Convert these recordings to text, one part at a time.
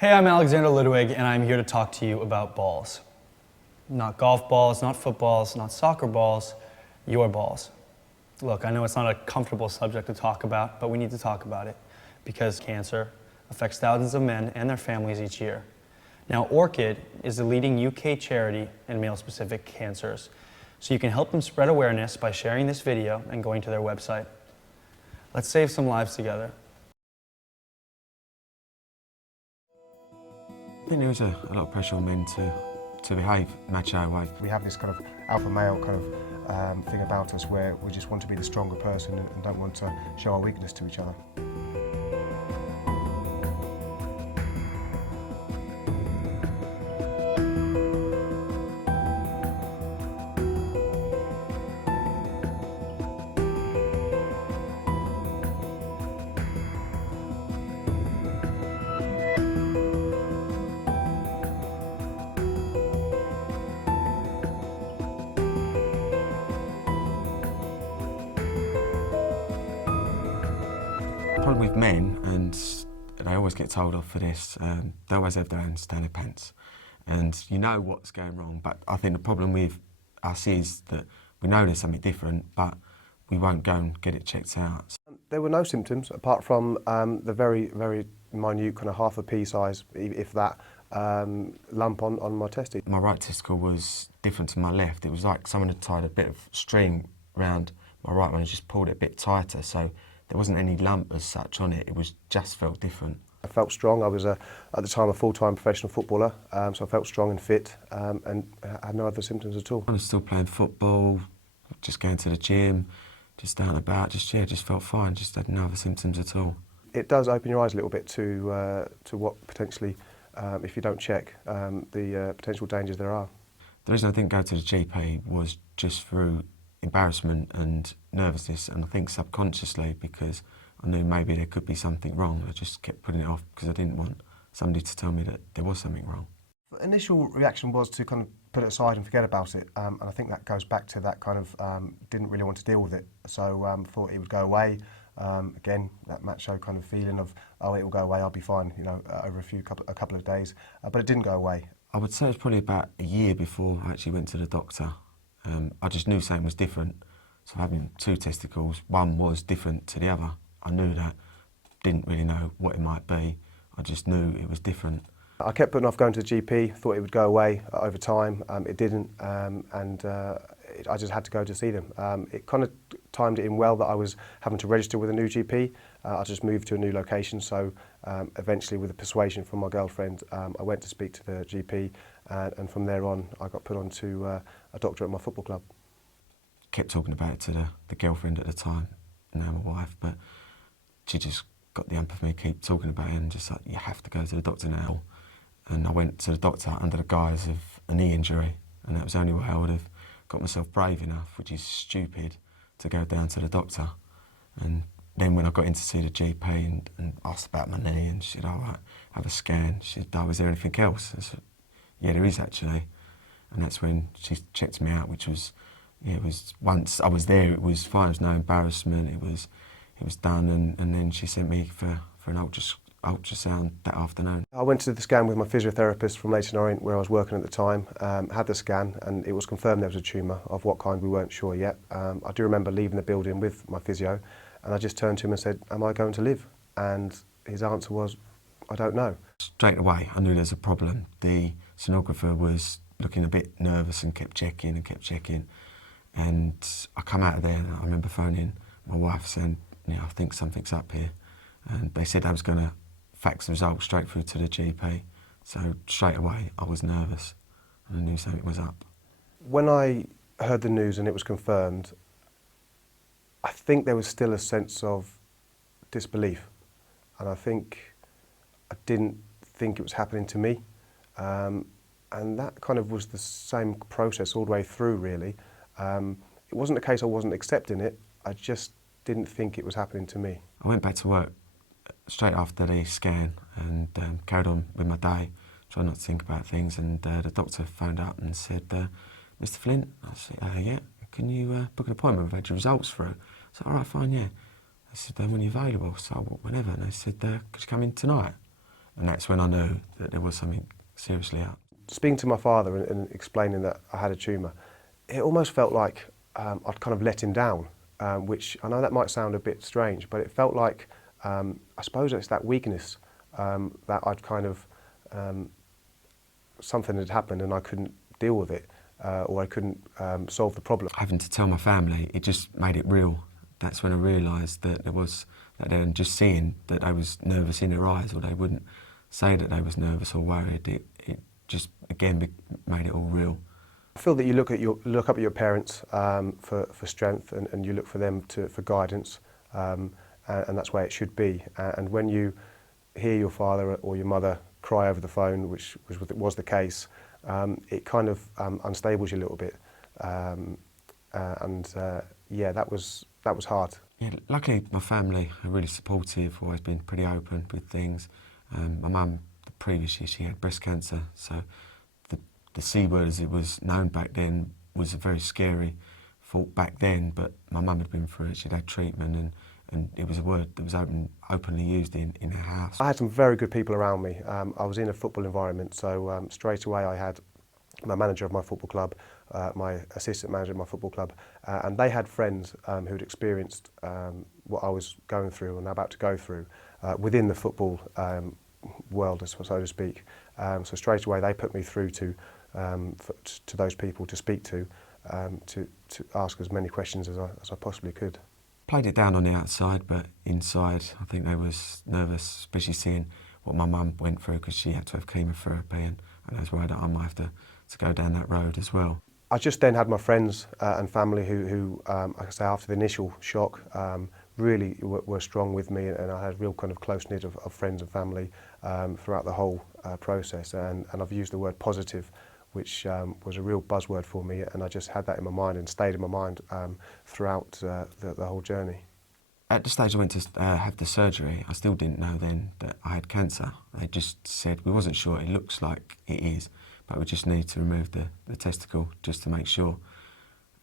Hey, I'm Alexander Ludwig, and I'm here to talk to you about balls. Not golf balls, not footballs, not soccer balls, your balls. Look, I know it's not a comfortable subject to talk about, but we need to talk about it because cancer affects thousands of men and their families each year. Now, Orchid is the leading UK charity in male-specific cancers, so you can help them spread awareness by sharing this video and going to their website. Let's save some lives together. I think there was a lot of pressure on men to behave macho way. We have this kind of alpha male kind of thing about us where we just want to be the stronger person and don't want to show our weakness to each other. The problem with men, and they always get told off for this, they always have their hands down their pants. And you know what's going wrong, but I think the problem with us is that we know there's something different, but we won't go and get it checked out. There were no symptoms apart from the very, very minute kind of half a pea size, if that, lump on my testes. My right testicle was different to my left. It was like someone had tied a bit of string around my right one and just pulled it a bit tighter, so there wasn't any lump as such on it. It was just felt different. I felt strong. I was, at the time, a full-time professional footballer, so I felt strong and fit and had no other symptoms at all. I was still playing football, just going to the gym, just out and about, just felt fine, just had no other symptoms at all. It does open your eyes a little bit to what potentially, if you don't check, the potential dangers there are. The reason I didn't go to the GP was just through embarrassment and nervousness, and I think subconsciously because I knew maybe there could be something wrong. I just kept putting it off because I didn't want somebody to tell me that there was something wrong. The initial reaction was to kind of put it aside and forget about it, and I think that goes back to that kind of didn't really want to deal with it, so thought it would go away. Again, that macho kind of feeling of, oh, it will go away, I'll be fine, you know, over a couple of days, but it didn't go away. I would say it was probably about a year before I actually went to the doctor. I just knew something was different. So having two testicles, one was different to the other. I knew that, didn't really know what it might be. I just knew it was different. I kept putting off going to the GP, thought it would go away over time. It didn't, and I just had to go to see them. It kind of timed it in well that I was having to register with a new GP. I just moved to a new location, so eventually with the persuasion from my girlfriend, I went to speak to the GP, and from there on I got put on to a doctor at my football club. Kept talking about it to the girlfriend at the time, now my wife, but she just got the ump of me, keep talking about it and just like, you have to go to the doctor now. And I went to the doctor under the guise of a knee injury, and that was the only way I would have got myself brave enough, which is stupid, to go down to the doctor. And then when I got in to see the GP and asked about my knee, and she said, all right, have a scan. She said, oh, is there anything else? I said, yeah, there is actually. And that's when she checked me out, which was, yeah, it was, once I was there, it was fine, there was no embarrassment, it was done, and then she sent me for an ultrasound that afternoon. I went to the scan with my physiotherapist from Leyton Orient, where I was working at the time, had the scan, and it was confirmed there was a tumour, of what kind we weren't sure yet. I do remember leaving the building with my physio, and I just turned to him and said, am I going to live? And his answer was, I don't know. Straight away, I knew there was a problem. The sonographer was looking a bit nervous and kept checking. And I come out of there and I remember phoning my wife saying, I think something's up here. And they said I was going to fax the results straight through to the GP. So straight away I was nervous and I knew something was up. When I heard the news and it was confirmed, I think there was still a sense of disbelief. And I think I didn't think it was happening to me. And that kind of was the same process all the way through, really. It wasn't a case I wasn't accepting it, I just didn't think it was happening to me. I went back to work straight after the scan and carried on with my day, tried not to think about things, and the doctor phoned up and said, Mr. Flint, I said, yeah, can you book an appointment? We've had your results through. I said, all right, fine, yeah. They said, when are you available? So, whenever. And they said, could you come in tonight? And that's when I knew that there was something seriously up. Speaking to my father and explaining that I had a tumour, it almost felt like I'd kind of let him down, which I know that might sound a bit strange, but it felt like, I suppose it's that weakness that I'd kind of, something had happened and I couldn't deal with it, or I couldn't solve the problem. Having to tell my family, it just made it real. That's when I realised that and just seeing that I was nervous in their eyes, or they wouldn't say that they was nervous or worried, it just again made it all real. I feel that you look up at your parents for strength, and you look for them for guidance, and that's where it should be. And when you hear your father or your mother cry over the phone, which was the case, it kind of unstables you a little bit, yeah, that was hard. Yeah, luckily my family are really supportive, always been pretty open with things. My mum, the previous year, she had breast cancer, so the C word as it was known back then was a very scary thought back then, but my mum had been through it, she'd had treatment, and it was a word that was openly used in her house. I had some very good people around me. I was in a football environment, so straight away I had my manager of my football club, my assistant manager of my football club, and they had friends who'd experienced what I was going through and about to go through within the football world, so to speak. So straight away they put me through to those people to speak to ask as many questions as I possibly could. Played it down on the outside, but inside I think they was nervous, especially seeing what my mum went through, because she had to have chemotherapy, and I was worried that I might have to go down that road as well. I just then had my friends and family who like I say, after the initial shock, really were strong with me, and I had a real kind of close knit of friends and family throughout the whole process. And I've used the word positive, which was a real buzzword for me, and I just had that in my mind and stayed in my mind throughout the whole journey. At the stage I went to have the surgery, I still didn't know then that I had cancer. They just said, we wasn't sure, it looks like it is, but we just need to remove the testicle just to make sure.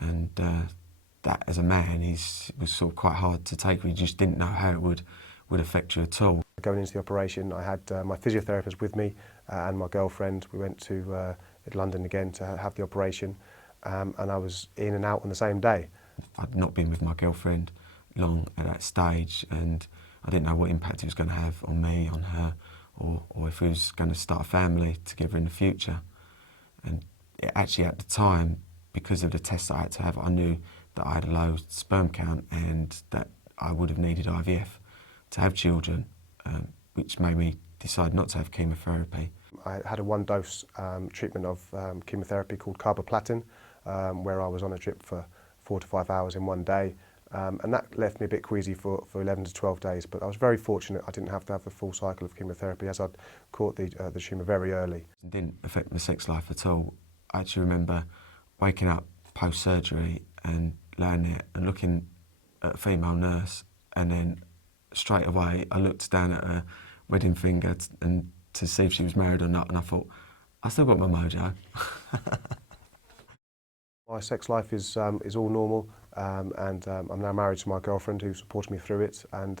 And that, as a man, was sort of quite hard to take. We just didn't know how it would affect you at all. Going into the operation, I had my physiotherapist with me and my girlfriend. We went to London again to have the operation, and I was in and out on the same day. I'd not been with my girlfriend long at that stage, and I didn't know what impact it was going to have on me, on her, or if we was going to start a family together in the future. And actually at the time, because of the tests I had to have, I knew that I had a low sperm count and that I would have needed IVF to have children, which made me decide not to have chemotherapy. I had a one-dose treatment of chemotherapy called carboplatin, where I was on a drip for 4 to 5 hours in one day. And that left me a bit queasy for 11 to 12 days, but I was very fortunate I didn't have to have the full cycle of chemotherapy, as I'd caught the tumour very early. It didn't affect my sex life at all. I actually remember waking up post-surgery and laying there and looking at a female nurse, and then straight away I looked down at her wedding finger and to see if she was married or not, and I thought, I still got my mojo. My sex life is all normal, and I'm now married to my girlfriend who supported me through it, and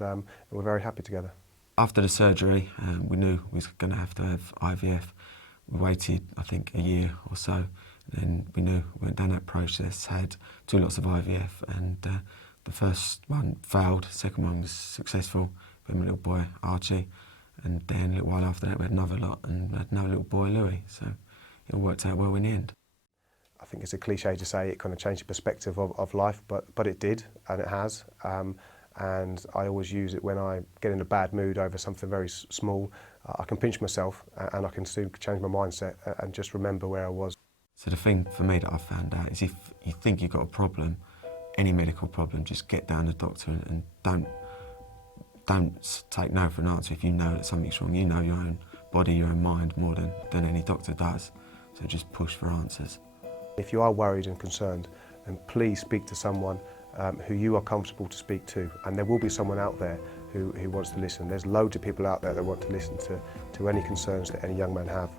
we're very happy together. After the surgery, we knew we was going to have IVF. We waited, I think, a year or so, and we knew we went down that process, had 2 lots of IVF, and the first one failed, the second one was successful. We had my little boy, Archie, and then a little while after that we had another lot, and we had another little boy, Louis, so it all worked out well in the end. I think it's a cliche to say it kind of changed the perspective of life, but it did, and it has. And I always use it when I get in a bad mood over something very small. I can pinch myself, and I can soon change my mindset and just remember where I was. So the thing for me that I've found out is if you think you've got a problem, any medical problem, just get down to the doctor and don't take no for an answer. If you know that something's wrong, you know your own body, your own mind more than any doctor does. So just push for answers. If you are worried and concerned, then please speak to someone who you are comfortable to speak to, and there will be someone out there who wants to listen. There's loads of people out there that want to listen to any concerns that any young man have.